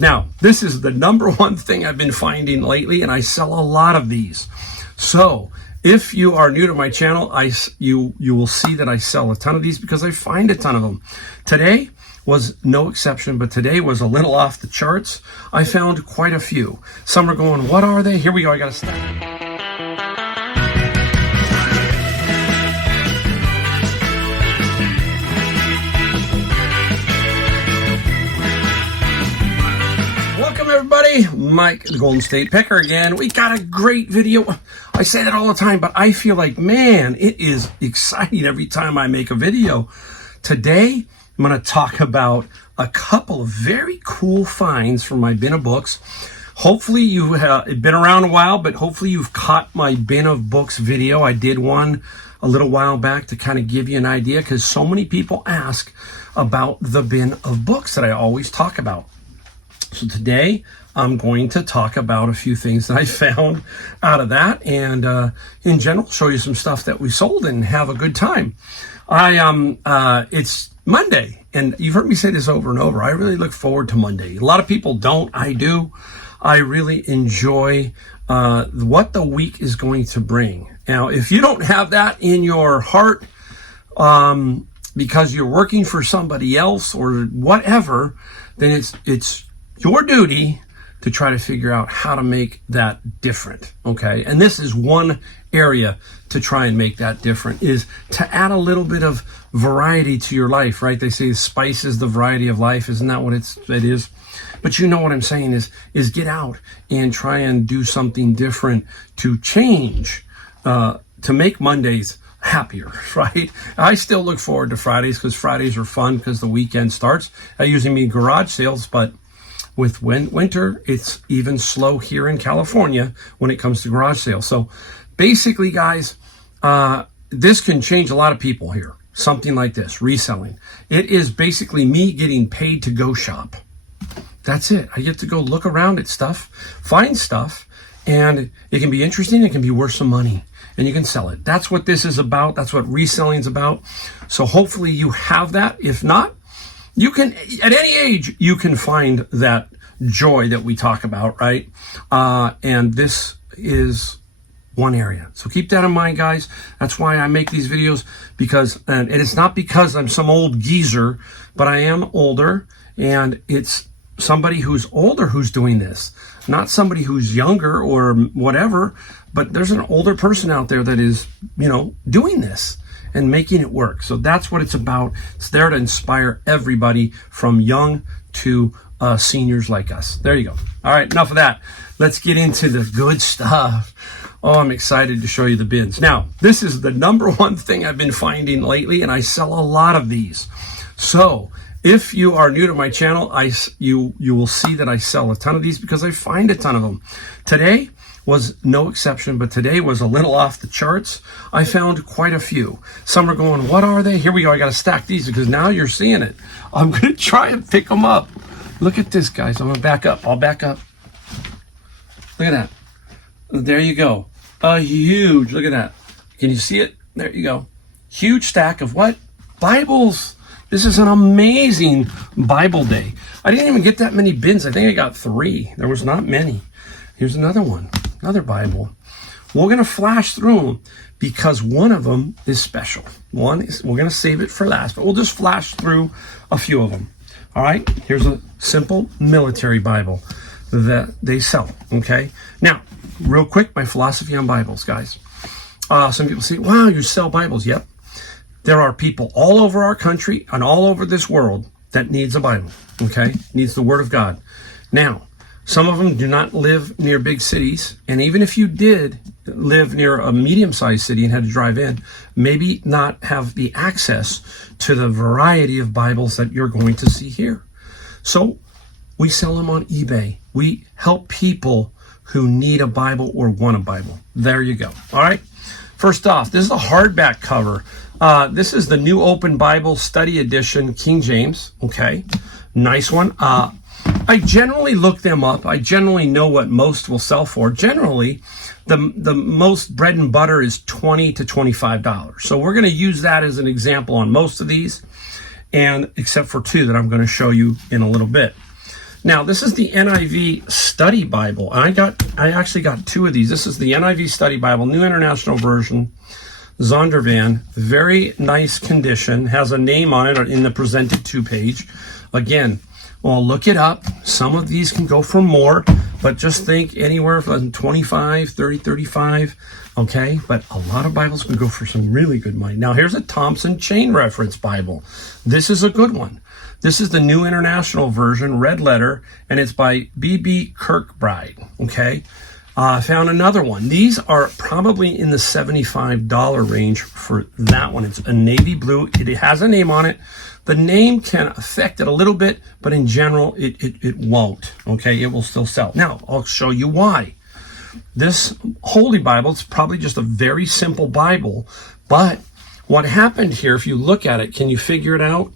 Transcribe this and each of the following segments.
Now, this is the number one thing I've been finding lately, and I sell a lot of these. So if you are new to my channel, you will see that I sell a ton of these because I find a ton of them. Today was no exception, but today was a little off the charts. I found quite a few. Some are going, what are they? Here we go. I got to start. Everybody, Mike the Golden State Picker again. We got a great video. I say that all the time, but I feel like, man, it is exciting every time I make a video. Today, I'm going to talk about a couple of very cool finds from my bin of books. Hopefully you have been around a while, but hopefully you've caught my bin of books video. I did one a little while back to kind of give you an idea because so many people ask about the bin of books that I always talk about. So today I'm going to talk about a few things that I found out of that, and in general show you some stuff that we sold and have a good time. It's Monday, and you've heard me say this over and over. I really look forward to Monday. A lot of people don't. I do. I really enjoy what the week is going to bring. Now, if you don't have that in your heart because you're working for somebody else or whatever, then it's your duty to try to figure out how to make that different, okay? And this is one area to try and make that different, is to add a little bit of variety to your life, right? They say spice is the variety of life. Isn't that what it is? But you know what I'm saying is get out and try and do something different to change, to make Mondays happier, right? I still look forward to Fridays because Fridays are fun because the weekend starts. I usually mean garage sales, but with winter, it's even slow here in California when it comes to garage sales. So basically, guys, this can change a lot of people here. Something like this, reselling. It is basically me getting paid to go shop. That's it. I get to go look around at stuff, find stuff, and it can be interesting. It can be worth some money, and you can sell it. That's what this is about. That's what reselling is about. So hopefully you have that. If not, you can, at any age, you can find that joy that we talk about, right? And this is one area. So keep that in mind, guys. That's why I make these videos, because, and it's not because I'm some old geezer, but I am older, and it's somebody who's older who's doing this, not somebody who's younger or whatever, but there's an older person out there that is, doing this and making it work. So that's what it's about. It's there to inspire everybody from young to seniors like us. There you go. All right, enough of that. Let's get into the good stuff. Oh, I'm excited to show you the bins. Now, this is the number one thing I've been finding lately, and I sell a lot of these. So if you are new to my channel, you will see that I sell a ton of these because I find a ton of them. Today was no exception, but today was a little off the charts. I found quite a few. Some are going, what are they? Here we go. I got to stack these because now you're seeing it. I'm going to try and pick them up. Look at this, guys. I'm going to back up. I'll back up. Look at that. There you go. A huge, look at that. Can you see it? There you go. Huge stack of what? Bibles. This is an amazing Bible day. I didn't even get that many bins. I think I got 3. There was not many. Here's another one, another Bible. We're going to flash through them because one of them is special. One is, we're going to save it for last, but we'll just flash through a few of them. All right, here's a simple military Bible that they sell, okay? Now, real quick, my philosophy on Bibles, guys. Some people say, wow, you sell Bibles. Yep. There are people all over our country and all over this world that needs a Bible, okay? Needs the Word of God. Now, some of them do not live near big cities, and even if you did live near a medium-sized city and had to drive in, maybe not have the access to the variety of Bibles that you're going to see here. So we sell them on eBay. We help people who need a Bible or want a Bible. There you go. All right. First off, this is the hardback cover. This is the New Open Bible Study Edition, King James. Okay. Nice one. I generally look them up. I generally know what most will sell for. Generally, the most bread and butter is $20 to $25. So we're going to use that as an example on most of these, and except for 2 that I'm going to show you in a little bit. Now, this is the NIV Study Bible. I actually got two of these. This is the NIV Study Bible, New International Version, Zondervan. Very nice condition. Has a name on it in the presented to page. Again, well, look it up. Some of these can go for more, but just think anywhere from 25, 30, 35, okay? But a lot of Bibles can go for some really good money. Now, here's a Thompson Chain Reference Bible. This is a good one. This is the New International Version, red letter, and it's by B.B. Kirkbride, okay? I found another one. These are probably in the $75 range for that one. It's a navy blue. It has a name on it. The name can affect it a little bit, but in general, it won't, okay? It will still sell. Now, I'll show you why. This Holy Bible, it's probably just a very simple Bible, but what happened here, if you look at it, can you figure it out?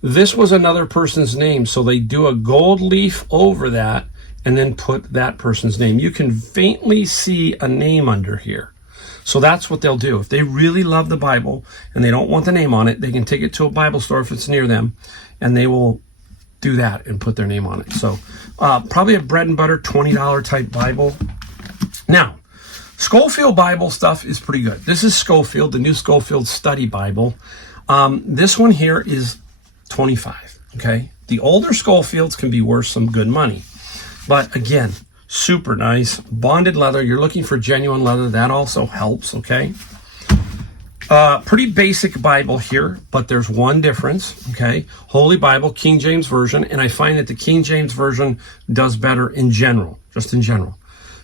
This was another person's name, so they do a gold leaf over that and then put that person's name. You can faintly see a name under here. So that's what they'll do. If they really love the Bible and they don't want the name on it, they can take it to a Bible store if it's near them, and they will do that and put their name on it. So probably a bread and butter $20 type Bible. Now, Schofield Bible stuff is pretty good. This is Schofield, the new Schofield Study Bible. This one here is $25, okay? The older Schofields can be worth some good money. But again, super nice. Bonded leather. You're looking for genuine leather. That also helps, okay? Pretty basic Bible here, but there's one difference, okay? Holy Bible, King James Version, and I find that the King James Version does better in general, just in general.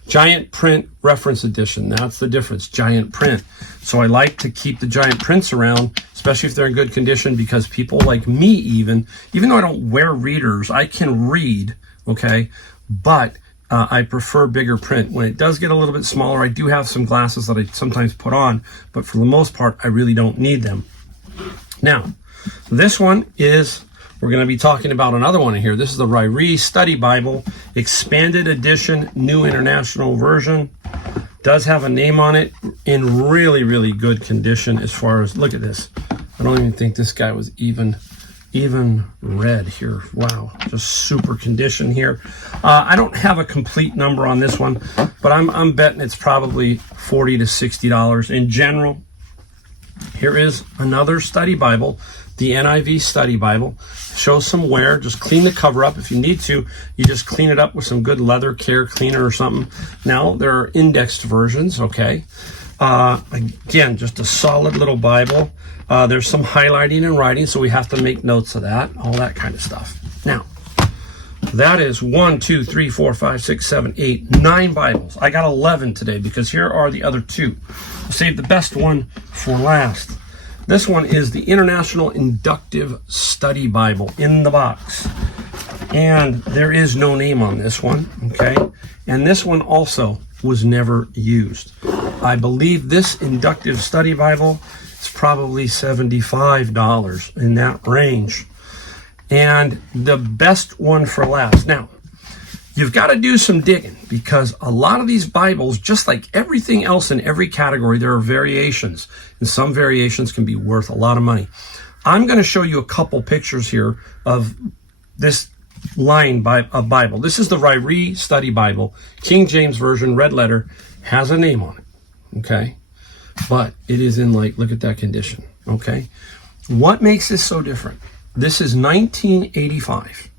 Giant print reference edition. That's the difference, giant print. So I like to keep the giant prints around, especially if they're in good condition, because people like me even though I don't wear readers, I can read, okay? But I prefer bigger print. When it does get a little bit smaller, I do have some glasses that I sometimes put on, but for the most part, I really don't need them. Now, this one is, we're going to be talking about another one in here. This is the Ryrie Study Bible, Expanded Edition, New International Version. Does have a name on it, in really, really good condition as far as, look at this. I don't even think this guy was even red here. Wow, just super condition here. I don't have a complete number on this one, but I'm betting it's probably $40 to $60 in general. Here is another study Bible, the NIV Study Bible. Shows some wear. Just clean the cover up. If you need to, you just clean it up with some good leather care cleaner or something. Now, there are indexed versions, okay? Again, just a solid little Bible. There's some highlighting and writing, so we have to make notes of that, all that kind of stuff. Now, that is 1, 2, 3, 4, 5, 6, 7, 8, 9 Bibles. I got 11 today because here are the other two. I'll save the best one for last. This one is the International Inductive Study Bible in the box. And there is no name on this one, okay? And this one also was never used. I believe this Inductive Study Bible is probably $75 in that range. And the best one for last. Now, you've got to do some digging because a lot of these Bibles, just like everything else in every category, there are variations. And some variations can be worth a lot of money. I'm going to show you a couple pictures here of this line of Bible. This is the Ryrie Study Bible, King James Version, red letter, has a name on it, okay? But it is in, like, look at that condition, okay? What makes this so different? This is 1985.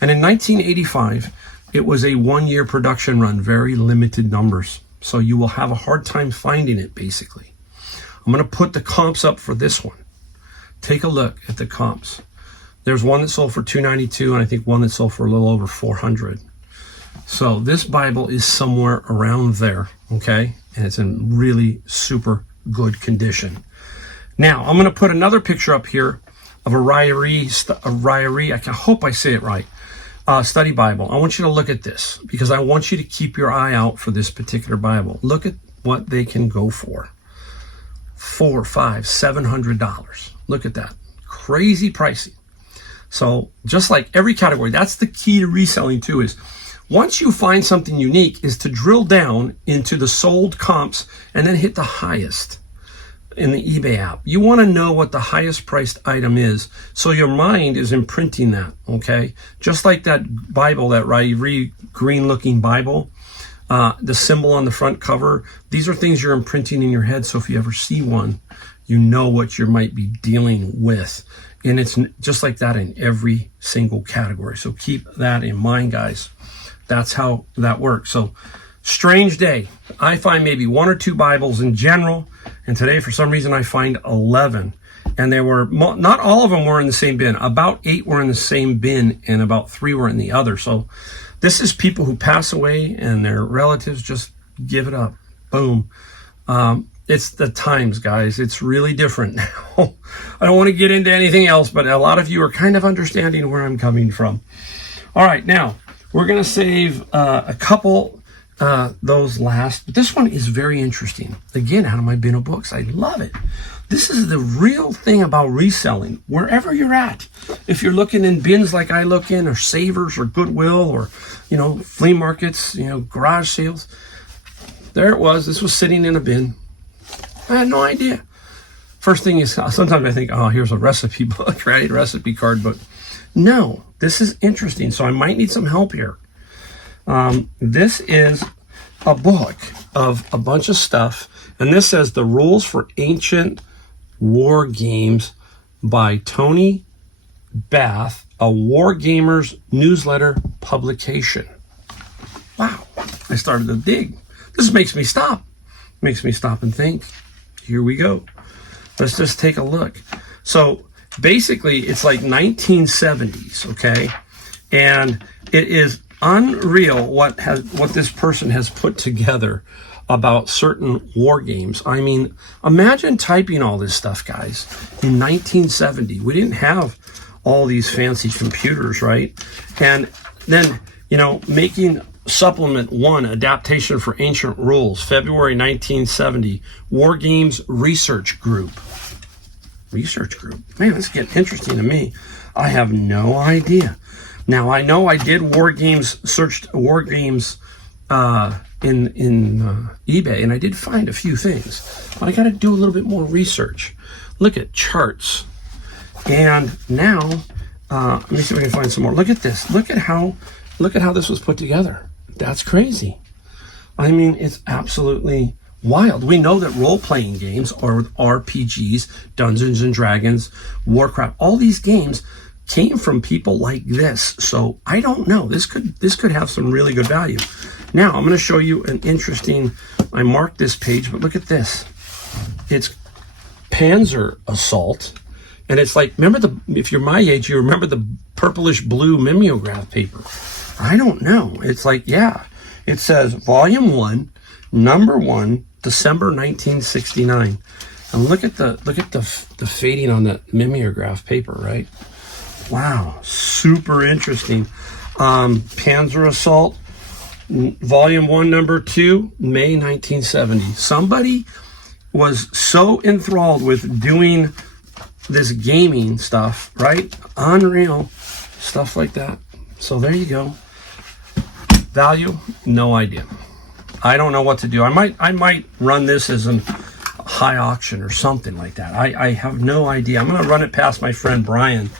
And in 1985, it was a one-year production run, very limited numbers. So you will have a hard time finding it, basically. I'm going to put the comps up for this one. Take a look at the comps. There's one that sold for $292, and I think one that sold for a little over $400. So this Bible is somewhere around there, okay? And it's in really super good condition. Now, I'm going to put another picture up here of a Ryrie, I hope I say it right, study Bible. I want you to look at this because I want you to keep your eye out for this particular Bible. Look at what they can go for. $400, $500, $700. Look at that. Crazy pricey. So just like every category, that's the key to reselling too, is once you find something unique is to drill down into the sold comps and then hit the highest. in the eBay app. You want to know what the highest priced item is, so your mind is imprinting that, okay? Just like that Bible, that green looking Bible, the symbol on the front cover, these are things you're imprinting in your head, so if you ever see one, you know what you might be dealing with. And it's just like that in every single category. So keep that in mind, guys. That's how that works. So strange day. I find maybe 1 or 2 Bibles in general. And today, for some reason, I find 11. And they were, not all of them were in the same bin. About 8 were in the same bin and about 3 were in the other. So this is people who pass away and their relatives just give it up. Boom. It's the times, guys. It's really different now. I don't want to get into anything else, but a lot of you are kind of understanding where I'm coming from. All right, now we're going to save a couple those last. But this one is very interesting. Again, out of my bin of books. I love it. This is the real thing about reselling, wherever you're at. If you're looking in bins like I look in, or Savers, or Goodwill, or, flea markets, garage sales. There it was. This was sitting in a bin. I had no idea. First thing is, sometimes I think, oh, here's a recipe book, right? Recipe card book. No, this is interesting. So I might need some help here. This is a book of a bunch of stuff. And this says The Rules for Ancient War Games by Tony Bath, a War Gamers newsletter publication. Wow. I started to dig. This makes me stop. Makes me stop and think. Here we go. Let's just take a look. So basically, it's like 1970s, okay? And it is unreal what this person has put together about certain war games. I mean, imagine typing all this stuff, guys, in 1970. We didn't have all these fancy computers, right? And then, making Supplement 1, Adaptation for Ancient Rules, February 1970, War Games Research Group. Research Group. Man, this is getting interesting to me. I have no idea. Now, I know I did searched War Games in eBay, and I did find a few things. But I got to do a little bit more research. Look at charts. And now, let me see if I can find some more. Look at this. Look at how this was put together. That's crazy. I mean, it's absolutely wild. We know that role-playing games, or RPGs, Dungeons and Dragons, Warcraft, all these games came from people like this. So I don't know. This could have some really good value. Now I'm going to show you an interesting. I marked this page, but look at this. It's Panzer Assault, and it's like, if you're my age, you remember the purplish blue mimeograph paper. I don't know. It's like, yeah. It says Volume 1, Number 1, December 1969. And look at the fading on the mimeograph paper, right? Wow, super interesting. Panzer Assault, Volume 1, Number 2, May 1970. Somebody was so enthralled with doing this gaming stuff, right? Unreal stuff like that. So there you go. Value, no idea. I don't know what to do. I might run this as a high auction or something like that. I have no idea. I'm going to run it past my friend Brian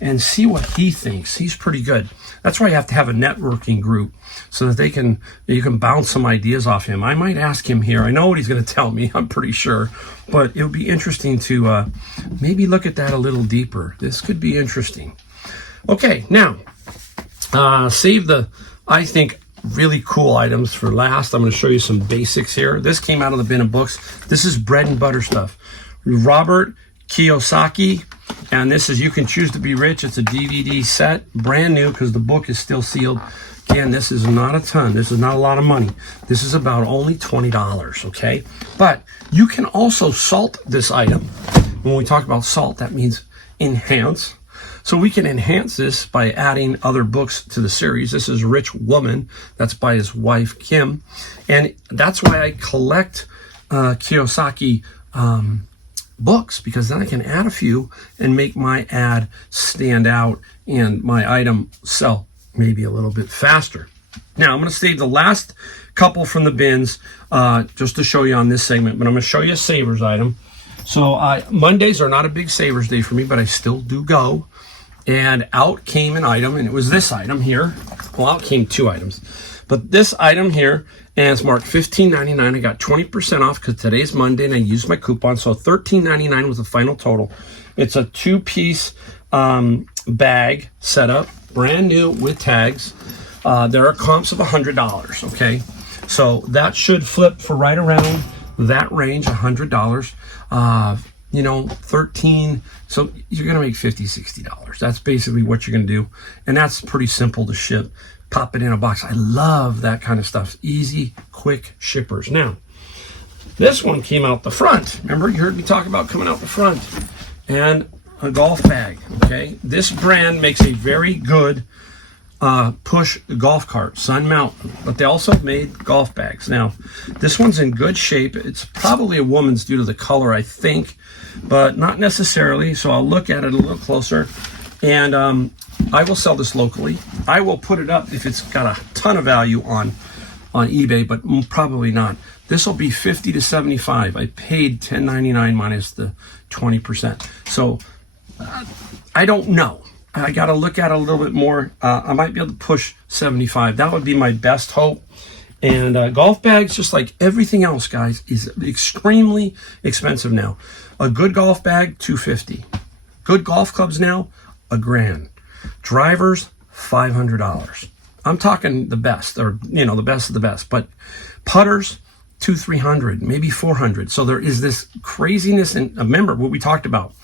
and see what he thinks. He's pretty good. That's why you have to have a networking group, so that you can bounce some ideas off him. I might ask him here. I know what he's going to tell me, I'm pretty sure, but it would be interesting to maybe look at that a little deeper. This could be interesting. Okay, now save the, I think, really cool items for last. I'm going to show you some basics here. This came out of the bin of books. This is bread and butter stuff. Robert Kiyosaki, and this is You Can Choose to Be Rich. It's a DVD set, brand new, because the book is still sealed. Again, this is not a ton. This is not a lot of money. This is about only $20, okay? But you can also salt this item. When we talk about salt, that means enhance. So we can enhance this by adding other books to the series. This is Rich Woman. That's by his wife, Kim. And that's why I collect Kiyosaki books, because then I can add a few and make my ad stand out and my item sell maybe a little bit faster. Now, I'm going to save the last couple from the bins just to show you on this segment, but I'm going to show you a Savers item. So Mondays are not a big savers day for me, but I still do go. And out came an item, and it was this item here. Well, out came two items. But this item here, and it's marked $15.99. I got 20% off because today's Monday, and I used my coupon. So $13.99 was the final total. It's a two-piece bag setup, brand new with tags. There are comps of $100, okay? So that should flip for right around that range, $100. 13, so you're gonna make $50, $60. That's basically what you're gonna do, and that's pretty simple to ship. Pop it in a box. I love that kind of stuff. Easy, quick shippers. Now, this one came out the front. Remember, you heard me talk about coming out the front. And a golf bag, okay? This brand makes a very good push golf cart, Sun Mountain, but they also made golf bags. Now, this one's in good shape. It's probably a woman's due to the color, I think, but not necessarily. So I'll look at it a little closer, and I will sell this locally. I will put it up if it's got a ton of value on eBay, but probably not. This will be $50 to $75. I paid $10.99 minus the 20%. So I don't know. I got to look at it a little bit more. I might be able to push 75. That would be my best hope. And golf bags, just like everything else, guys, is extremely expensive now. A good golf bag, $250. Good golf clubs now, $1,000. Drivers, $500. I'm talking the best, or the best of the best. But putters, $200, $300, maybe $400. So there is this craziness. And remember what we talked about.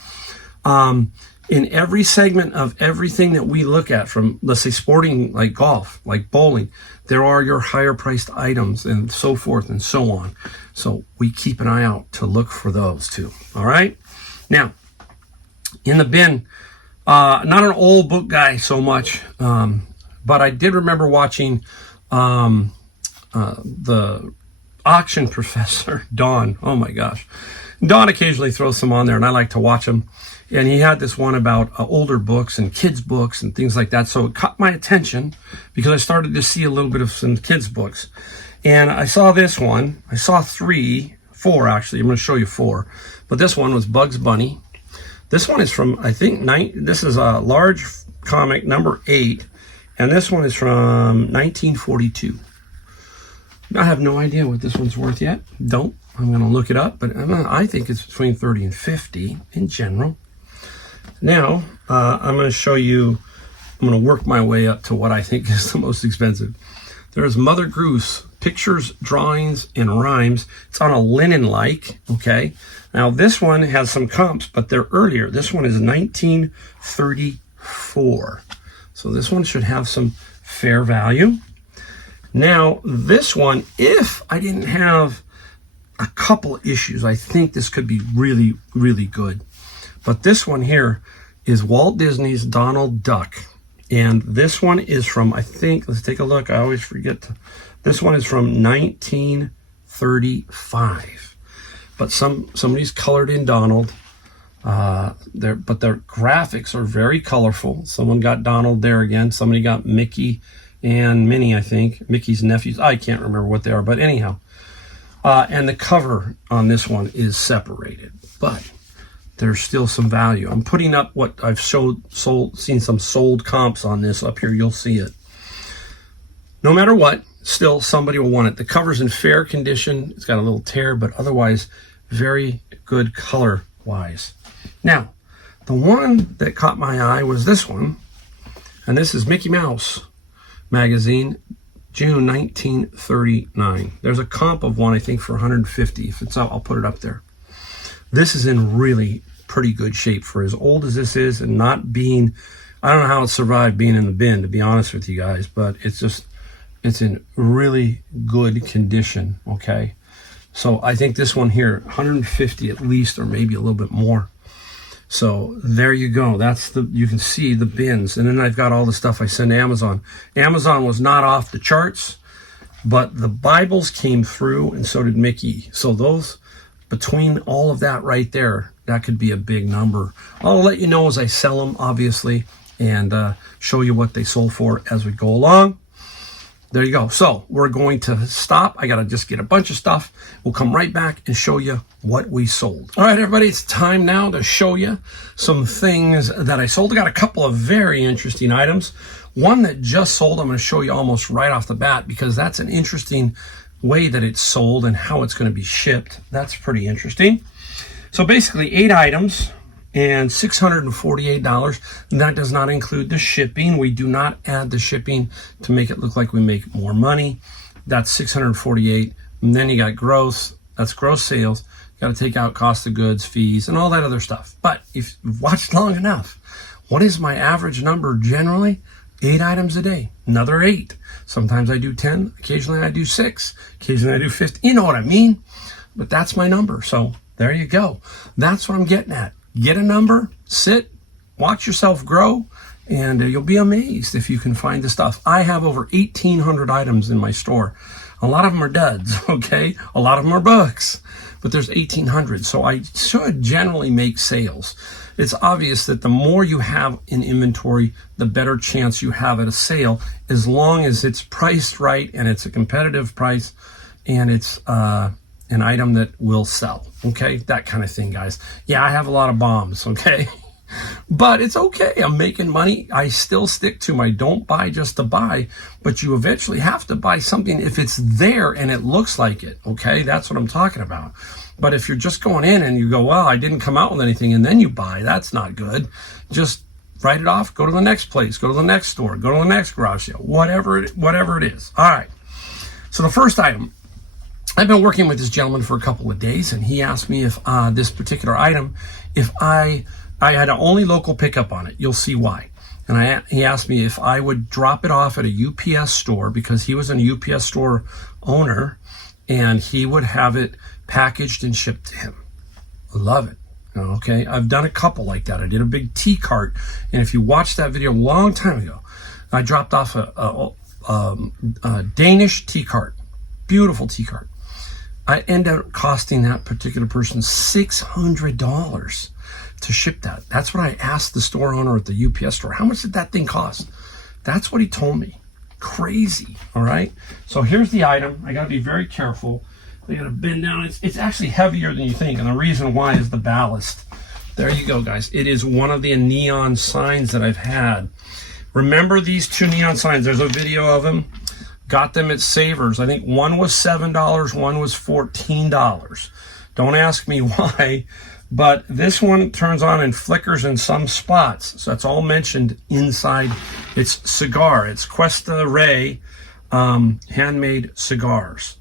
In every segment of everything that we look at, from, let's say, sporting, like golf, like bowling, there are your higher priced items and so forth and so on. So we keep an eye out to look for those too. All right. Now, in the bin, not an old book guy so much, but I did remember watching the auction professor, Don. Oh my gosh. Don occasionally throws some on there, and I like to watch them. And he had this one about older books and kids' books and things like that. So it caught my attention because I started to see a little bit of some kids' books. And I saw this one. I saw four actually. I'm going to show you four. But this one was Bugs Bunny. This one is from, I think, this is a large comic, number 8. And this one is from 1942. I have no idea what this one's worth yet. I'm going to look it up. But I think it's between 30 and 50 in general. Now, I'm going to show you, I'm going to work my way up to what I think is the most expensive. There's Mother Goose, Pictures, Drawings, and Rhymes. It's on a linen-like, okay? Now, this one has some comps, but they're earlier. This one is 1934. So this one should have some fair value. Now, this one, if I didn't have a couple issues, I think this could be really, really good. But this one here is Walt Disney's Donald Duck. And this one is from, I think, let's take a look. I always forget. This one is from 1935. But somebody's colored in Donald. But their graphics are very colorful. Someone got Donald there again. Somebody got Mickey and Minnie, I think. Mickey's nephews. I can't remember what they are. But anyhow. And the cover on this one is separated. But there's still some value. I'm putting up what I've seen some sold comps on this up here. You'll see it. No matter what, still somebody will want it. The cover's in fair condition. It's got a little tear, but otherwise very good color-wise. Now, the one that caught my eye was this one, and this is Mickey Mouse magazine, June 1939. There's a comp of one, I think, for 150. If it's out, I'll put it up there. This is in really pretty good shape for as old as this is, and not being, I don't know how it survived being in the bin, to be honest with you guys, but it's in really good condition, okay? So I think this one here, 150 at least, or maybe a little bit more. So there you go. You can see the bins. And then I've got all the stuff I send to Amazon. Amazon was not off the charts, but the Bibles came through, and so did Mickey. So those, between all of that right there, that could be a big number. I'll let you know as I sell them, obviously, and show you what they sold for as we go along. there you go. So we're going to stop. I got to just get a bunch of stuff. We'll come right back and show you what we sold. All right, everybody, it's time now to show you some things that I sold. I got a couple of very interesting items. One that just sold, I'm going to show you almost right off the bat because that's an interesting way that it's sold and how it's going to be shipped. That's pretty interesting. So basically 8 items and $648. That does not include the shipping. We do not add the shipping to make it look like we make more money. That's $648. And then you got gross. That's gross sales. You got to take out cost of goods, fees, and all that other stuff. But if you've watched long enough, what is my average number generally? 8 items a day. Another 8. Sometimes I do 10. Occasionally I do 6. Occasionally I do 50. You know what I mean? But that's my number. So there you go. That's what I'm getting at. Get a number, sit, watch yourself grow, and you'll be amazed if you can find the stuff. I have over 1,800 items in my store. A lot of them are duds, okay? A lot of them are books, but there's 1,800, so I should generally make sales. It's obvious that the more you have in inventory, the better chance you have at a sale, as long as it's priced right and it's a competitive price and it's an item that will sell, okay? That kind of thing, guys. Yeah, I have a lot of bombs, okay? But it's okay. I'm making money. I still stick to my don't buy just to buy, but you eventually have to buy something if it's there and it looks like it, okay? That's what I'm talking about. But if you're just going in and you go, well, I didn't come out with anything, and then you buy, that's not good. Just write it off, go to the next place, go to the next store, go to the next garage sale, whatever it is. All right. So the first item, I've been working with this gentleman for a couple of days, and he asked me if this particular item, if I had an only local pickup on it. You'll see why. And he asked me if I would drop it off at a UPS store, because he was a UPS store owner, and he would have it packaged and shipped to him. Love it. Okay, I've done a couple like that. I did a big tea cart, and if you watched that video a long time ago, I dropped off a Danish tea cart, beautiful tea cart. I ended up costing that particular person $600 to ship that. That's what I asked the store owner at the UPS store. How much did that thing cost? That's what he told me. Crazy, all right? So here's the item. I gotta be very careful. I gotta bend down. It's actually heavier than you think, and the reason why is the ballast. There you go, guys. It is one of the neon signs that I've had. Remember these 2 neon signs? There's a video of them. Got them at Savers. I think one was $7, one was $14. Don't ask me why, but this one turns on and flickers in some spots. So that's all mentioned inside. It's cigar. It's Cuesta Rey handmade cigars.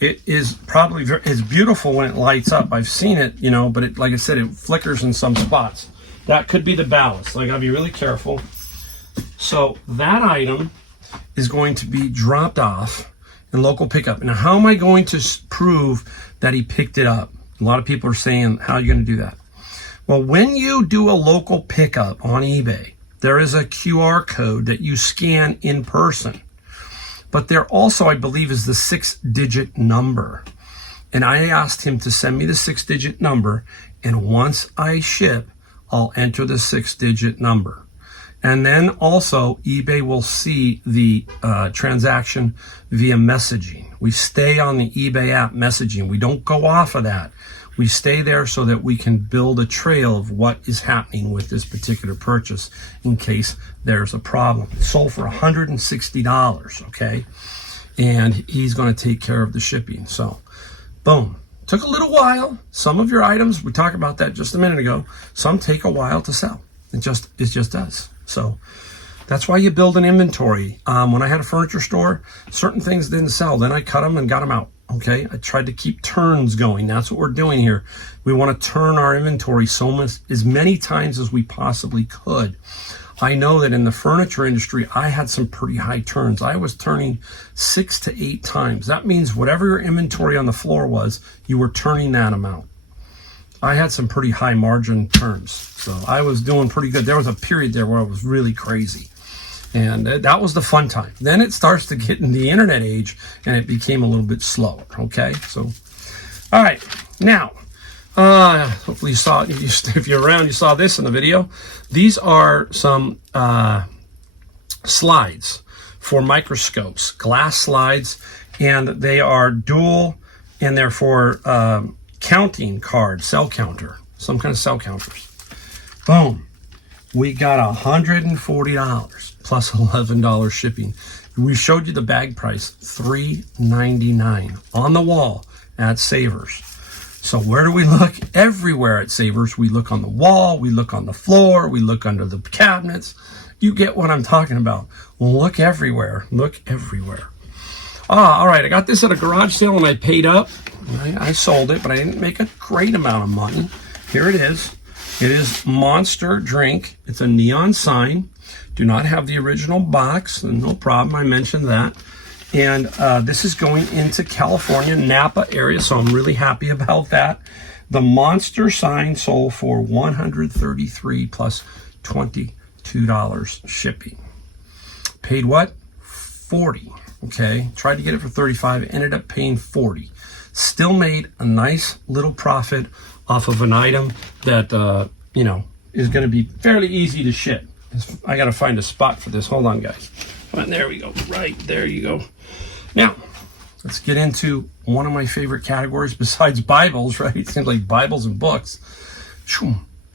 It is probably it's beautiful when it lights up. I've seen it, you know, but it, like I said, it flickers in some spots. That could be the ballast. So I gotta be really careful. So that item is going to be dropped off in local pickup. Now, how am I going to prove that he picked it up? A lot of people are saying, how are you going to do that? Well, when you do a local pickup on eBay, there is a QR code that you scan in person. But there also, I believe, is the 6-digit number. And I asked him to send me the 6-digit number. And once I ship, I'll enter the 6-digit number. And then also eBay will see the transaction via messaging. We stay on the eBay app messaging. We don't go off of that. We stay there so that we can build a trail of what is happening with this particular purchase in case there's a problem. It sold for $160, okay? And he's going to take care of the shipping. So, boom. Took a little while. Some of your items, we talked about that just a minute ago, some take a while to sell. It just does. So that's why you build an inventory. When I had a furniture store, certain things didn't sell. Then I cut them and got them out. Okay, I tried to keep turns going. That's what we're doing here. We want to turn our inventory as many times as we possibly could. I know that in the furniture industry, I had some pretty high turns. I was turning 6 to 8 times. That means whatever your inventory on the floor was, you were turning that amount. I had some pretty high margin turns, so I was doing pretty good. There was a period there where I was really crazy, and that was the fun time. Then it starts to get in the internet age, and it became a little bit slower, okay? So, all right, now, hopefully you saw it. If you're around, you saw this in the video. These are some slides for microscopes, glass slides, and they are dual, and they're for counting cards, cell counter, some kind of cell counters. Boom. We got $140 plus $11 shipping. We showed you the bag price, $3.99 on the wall at Savers. So where do we look? Everywhere at Savers. We look on the wall, we look on the floor, we look under the cabinets. You get what I'm talking about. Look everywhere. Look everywhere. All right. I got this at a garage sale and I paid up. I sold it, but I didn't make a great amount of money. Here it is. It is Monster Drink. It's a neon sign. Do not have the original box. No problem. I mentioned that. And this is going into California, Napa area, so I'm really happy about that. The Monster sign sold for $133 plus $22 shipping. Paid what? $40. Okay. Tried to get it for $35. Ended up paying $40. Still made a nice little profit off of an item that, is going to be fairly easy to ship. I got to find a spot for this. Hold on, guys. There we go. Right there you go. Now, let's get into one of my favorite categories besides Bibles, right? It seems like Bibles and books.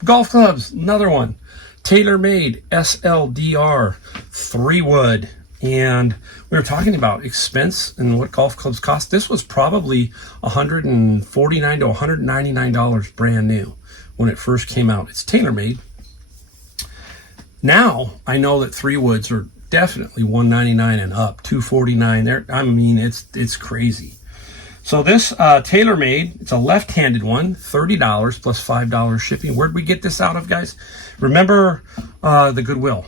Golf clubs, another one. TaylorMade SLDR 3-wood. And we were talking about expense and what golf clubs cost. This was probably $149 to $199 brand new when it first came out. It's TaylorMade. Now I know that 3-woods are definitely $199 and up, $249. There, I mean, it's crazy. So this TaylorMade, it's a left-handed one, $30 plus $5 shipping. Where'd we get this out of, guys? Remember the Goodwill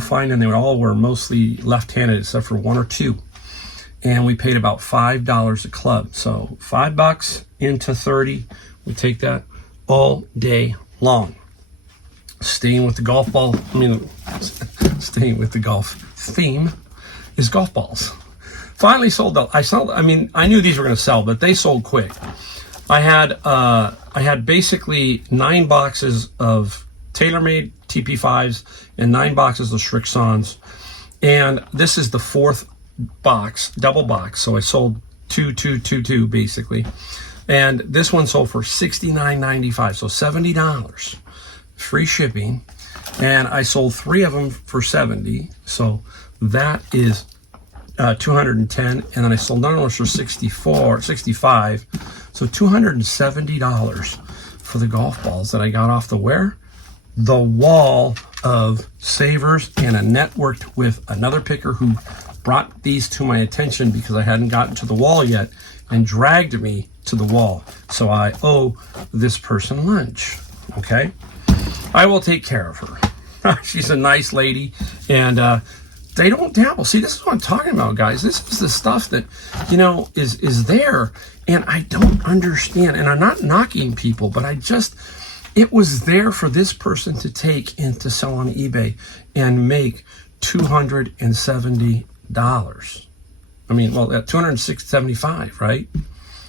find, and they all were mostly left-handed except for one or two. And we paid about $5 a club. So $5 into 30. We take that all day long. Staying with the golf ball, staying with the golf theme is golf balls. Finally sold out. I knew these were going to sell, but they sold quick. I had basically 9 boxes of TaylorMade TP5s and 9 boxes of Srixons. And this is the 4th box, double box. So I sold two basically. And this one sold for $69.95, so $70. Free shipping. And I sold 3 of them for $70. So that is $210. And then I sold another one for $65. So $270 for the golf balls that I got off the wall of Savers, and I networked with another picker who brought these to my attention because I hadn't gotten to the wall yet and dragged me to the wall. So I owe this person lunch. Okay. I will take care of her. She's a nice lady, and they don't dabble. See, this is what I'm talking about, guys. This is the stuff that, is there, and I don't understand. And I'm not knocking people, but it was there for this person to take and to sell on eBay and make $270. I mean, well, at $275, right?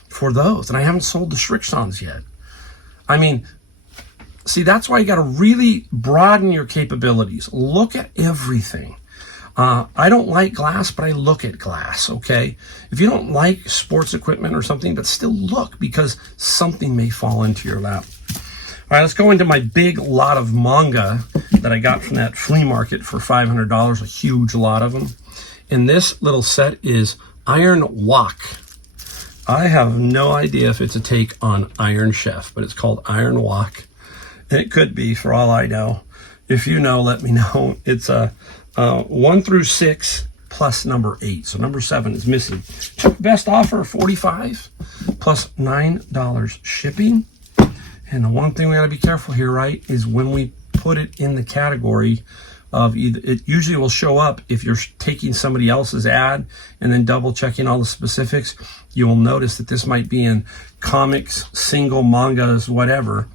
For those. And I haven't sold the Srixons yet. I mean, see, that's why you got to really broaden your capabilities. Look at everything. I don't like glass, but I look at glass, okay? If you don't like sports equipment or something, but still look, because something may fall into your lap. All right, let's go into my big lot of manga that I got from that flea market for $500, a huge lot of them. And this little set is Iron Wok. I have no idea if it's a take on Iron Chef, but it's called Iron Wok. And it could be, for all I know. If you know, let me know. It's 1 through 6 plus number 8. So number 7 is missing. Best offer, $45 plus $9 shipping. And the one thing we got to be careful here, right, is when we put it in the category of either, it usually will show up if you're taking somebody else's ad and then double checking all the specifics. You will notice that this might be in comics, single, mangas, whatever.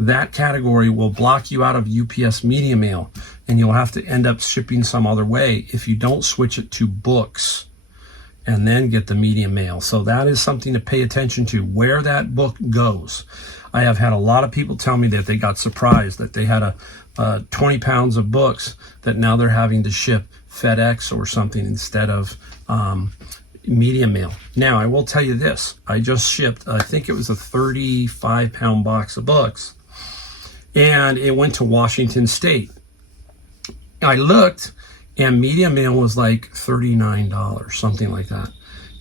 That category will block you out of UPS Media Mail, and you'll have to end up shipping some other way if you don't switch it to books and then get the media mail. So that is something to pay attention to, where that book goes. I have had a lot of people tell me that they got surprised that they had 20 pounds of books that now they're having to ship FedEx or something instead of media mail. Now, I will tell you this. I just shipped, I think it was a 35-pound box of books, and it went to Washington State. I looked, and media mail was like $39, something like that.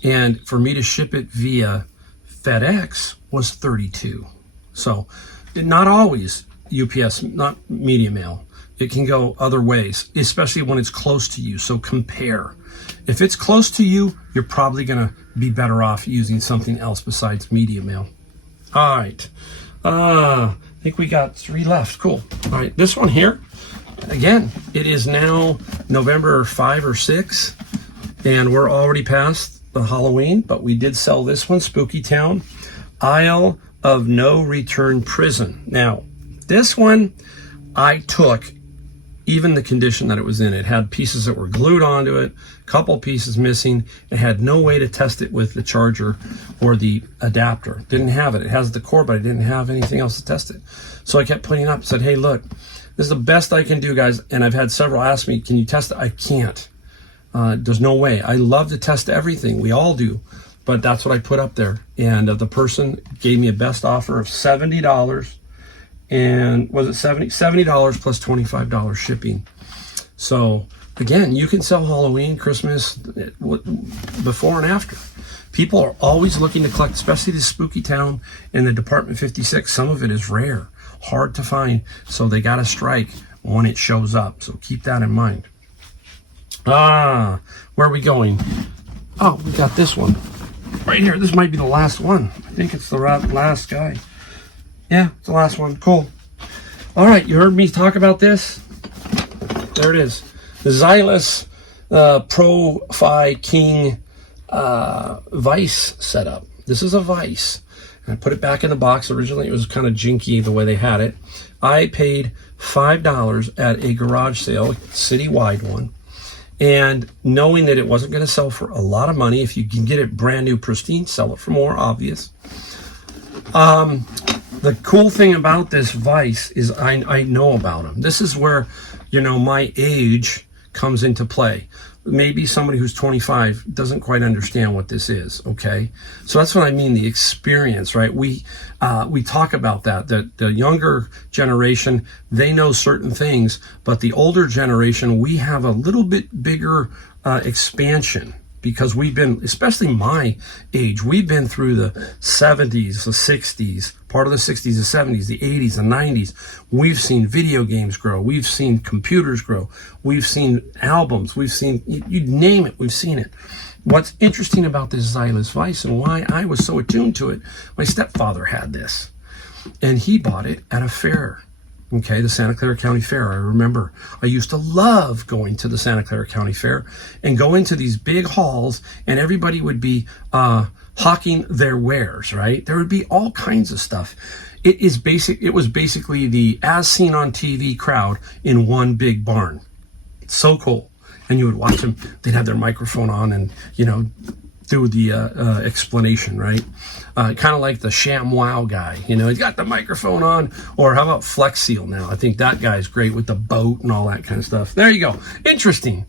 And for me to ship it via FedEx was $32. So not always UPS, not media mail. It can go other ways, especially when it's close to you. So compare. If it's close to you, you're probably going to be better off using something else besides media mail. All right. I think we got 3 left. Cool. All right. This one here, again, it is now November 5 or 6, and we're already past the Halloween, but we did sell this one, Spooky Town, Isle of No Return Prison. Now, this one, I took even the condition that it was in. It had pieces that were glued onto it, a couple pieces missing. It had no way to test it with the charger or the adapter. Didn't have it. It has the cord, but I didn't have anything else to test it. So I kept putting it up and said, hey, look, this is the best I can do, guys. And I've had several ask me, can you test it? I can't. There's no way. I love to test everything. We all do. But that's what I put up there. And the person gave me a best offer of $70. And was it $70 plus $25 shipping. So again, you can sell Halloween, Christmas, before and after. People are always looking to collect, especially the Spooky Town and the Department 56. Some of it is rare, hard to find. So they got to strike when it shows up. So keep that in mind. Where are we going? Oh, we got this one right here. This might be the last one. I think it's the last guy. Yeah, it's the last one. Cool. All right, you heard me talk about this? There it is. The Zylus Pro-Fi King Vice setup. This is a Vice. I put it back in the box. Originally, it was kind of jinky the way they had it. I paid $5 at a garage sale, a citywide one. And knowing that it wasn't going to sell for a lot of money, if you can get it brand new, pristine, sell it for more, obvious. The cool thing about this Vice is I know about them. This is where, my age comes into play. Maybe somebody who's 25 doesn't quite understand what this is, okay? So that's what I mean, the experience, right? We talk about that the younger generation, they know certain things, but the older generation, we have a little bit bigger expansion. Because we've been, especially my age, we've been through the 70s, the 60s, part of the 60s, the 70s, the 80s, the 90s. We've seen video games grow. We've seen computers grow. We've seen albums. We've seen, you name it, we've seen it. What's interesting about this Zylus Vice and why I was so attuned to it, my stepfather had this. And he bought it at a fair. Okay, the Santa Clara County Fair. I remember I used to love going to the Santa Clara County Fair and go into these big halls, and everybody would be hawking their wares, right? There would be all kinds of stuff. It was basically the as seen on TV crowd in one big barn. It's so cool. And you would watch them. They'd have their microphone on and, do the explanation, right? Kind of like the ShamWow guy, he's got the microphone on. Or how about Flex Seal now? I think that guy's great with the boat and all that kind of stuff. There you go. Interesting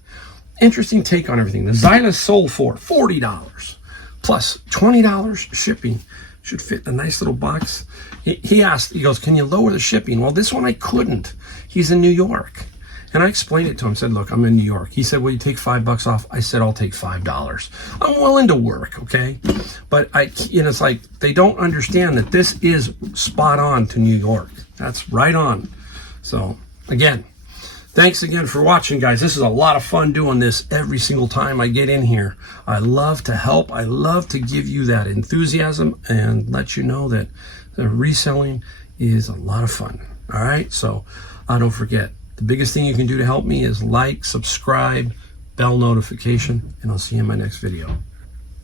take on everything. The Zylus sold for $40 plus $20 shipping. Should fit in a nice little box. He asked, he goes, can you lower the shipping? Well, this one I couldn't. He's in New York. And I explained it to him. I said, look, I'm in New York. He said, will you take $5 off? I said, I'll take $5. I'm willing to work, okay? But it's like they don't understand that this is spot on to New York. That's right on. So, again, thanks again for watching, guys. This is a lot of fun doing this every single time I get in here. I love to help. I love to give you that enthusiasm and let you know that the reselling is a lot of fun. All right? So, don't forget. The biggest thing you can do to help me is like, subscribe, bell notification, and I'll see you in my next video.